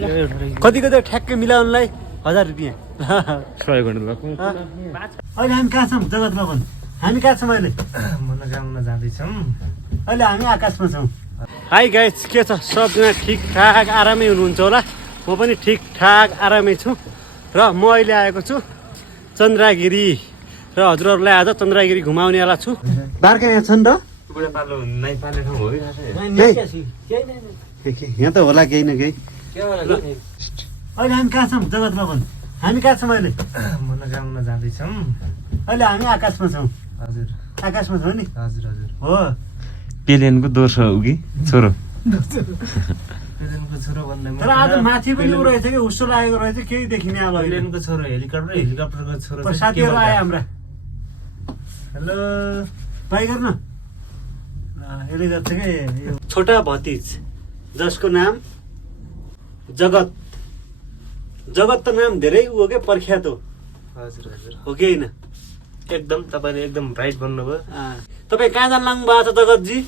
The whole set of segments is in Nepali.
कति कति ठ्याक्कै मिलाउनलाई 1000 रुपियाँ सहयोग गर्नु भएको। अहिले हामी कहाँ छौँ जगतमा पनि हामी कहाँ छौँ अहिले मनोकामना जाँदैछौँ। अहिले हामी आकाशमा छौँ। हाई गाइस, के छ सबजना ठिकठाक आरामै हुनुहुन्छ होला। म पनि ठिकठाक आरामै छु र म अहिले आएको छु चन्द्रगिरी र हजुरहरूलाई आज चन्द्रगिरी घुमाउनेवाला छु। बार्का यहाँ छ नि त, बुढापालो नाइ पाल्ने ठाउँ हो कि यहाँ त होला केही न केही। अहिले हामी कहाँ छौँ जगतमा पनि हामी कहाँ छौँ अहिले मनोकामना जाँदैछौँ। अहिले हामी आकाशमा छौँ। हजुर आकाशमा छौँ नि। हजुर हजुर हो पेलियनको दोस्रो हो कि छोरो? प्रेजेन्टको छोरो भन्दा तर आज माथि पनि उ रहेछ कि उस्तो लागेको रहेछ, केही देखिने अब प्लेनको छोरो हेलिकप्टरको छोरो साथीहरू आए हाम्रा। हेलो बाई गर्न यसले गर्छ कि यो छोटा भतिज जसको नाम जगत। जगत त नाम धेरै उ हो क्या, प्रख्यात हो। हजुर हजुर हो कि होइन? एकदम तपाईँले एकदम राइट भन्नुभयो। तपाईँ कहाँ जान लाग्नु भएको छ जगतजी?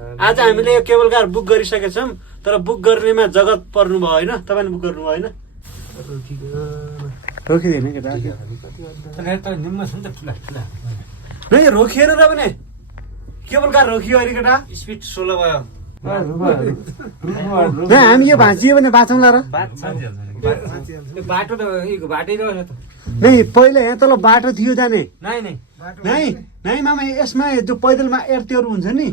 आज हामीले यो केबल कार बुक गरिसकेका छौँ, तर बुक गर्नेमा जगत पर्नु भयो होइन? तपाईँले बुक गर्नुभयो होइन? रोकिँदैन केटा नै रोकिएन त भने केबल कार रोकियो अहिले केटा। स्पिड 16 भयो। हामी यो भाँचियो भने बाँचौँला र? बाटो त बाटै रहेन त। नै पहिला यहाँ तल बाटो थियो जाने। नाइ नै मामा यसमा जो पैदलमा एर्तीहरू हुन्छ नि।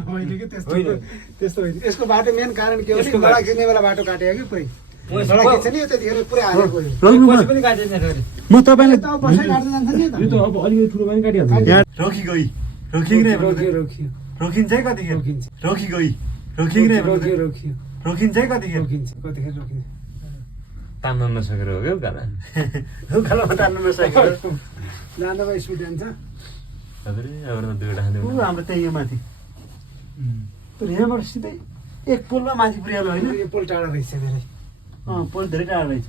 त्यस्तो होइन। यसको बाटो मेन कारण के हो? बडा खिच्ने बेला बाटो काट्यो कि पुरै बडा खिच्छ नि, यो त्यतिखेर पुरै हालेको म तपाईँलाई बसाइ काट्न जान्छ नि त। यो त अब अलिकति ठुलो पनि काटिहाल्छ। रोकिगई रोकिन्छ है कतिखेर रोकिगई रोकिन्छ है कतिखेर तान्न नसकेर हो क्या उकाला। उकालोमा तान्नु नसकेको जाँदा भयो स्पिड जान्छ। ऊ हाम्रो त्यही यो माथि तर यहाँबाट सिधै एक पोलमा माथि पुर्याउनु होइन? यो पोल टाढा रहेछ धेरै। पोल धेरै टाढा रहेछ।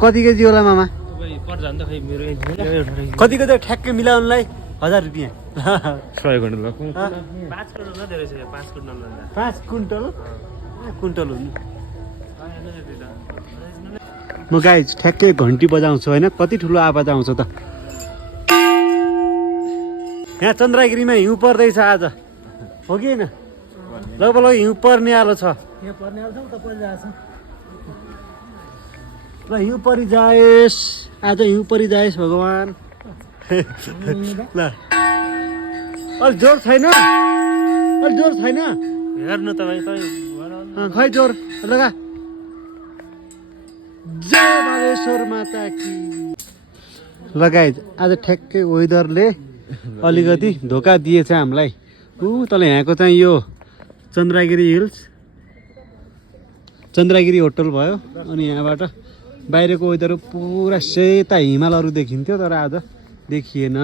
कति केजी होला मामा? कति कति ठ्याक्कै मिलाउनलाई 1000 रुपियाँ सहयोग गर्नु भएको। 5 कुन्टल कुन्टल हुनु। म गाइज ठ्याक्कै घन्टी बजाउँछु होइन? कति ठुलो आवाज आउँछ त। यहाँ चन्द्रगिरीमा हिउँ पर्दैछ आज, हो कि होइन? लगभग हिउँ पर्नेवालो छ। यहाँ पर्ने आउँछ त परिरहेछ। ल हिउँ परिजाएस्, आज हिउँ परिजाएस् भगवान्। ल अलि जोर छैन? अलि जोर छैन? हेर्नु तपाईँ खै जोर लगा। जय बालेश्वर माता की। लगायत आज ठ्याक्कै वेदरले अलिकति धोका दिएछ हामीलाई। तल यहाँको चाहिँ यो चन्द्रगिरी हिल्स, चन्द्रगिरी होटल भयो। अनि यहाँबाट बाहिरको वेदर पुरा सेता हिमालहरू देखिन्थ्यो, तर आज देखिएन।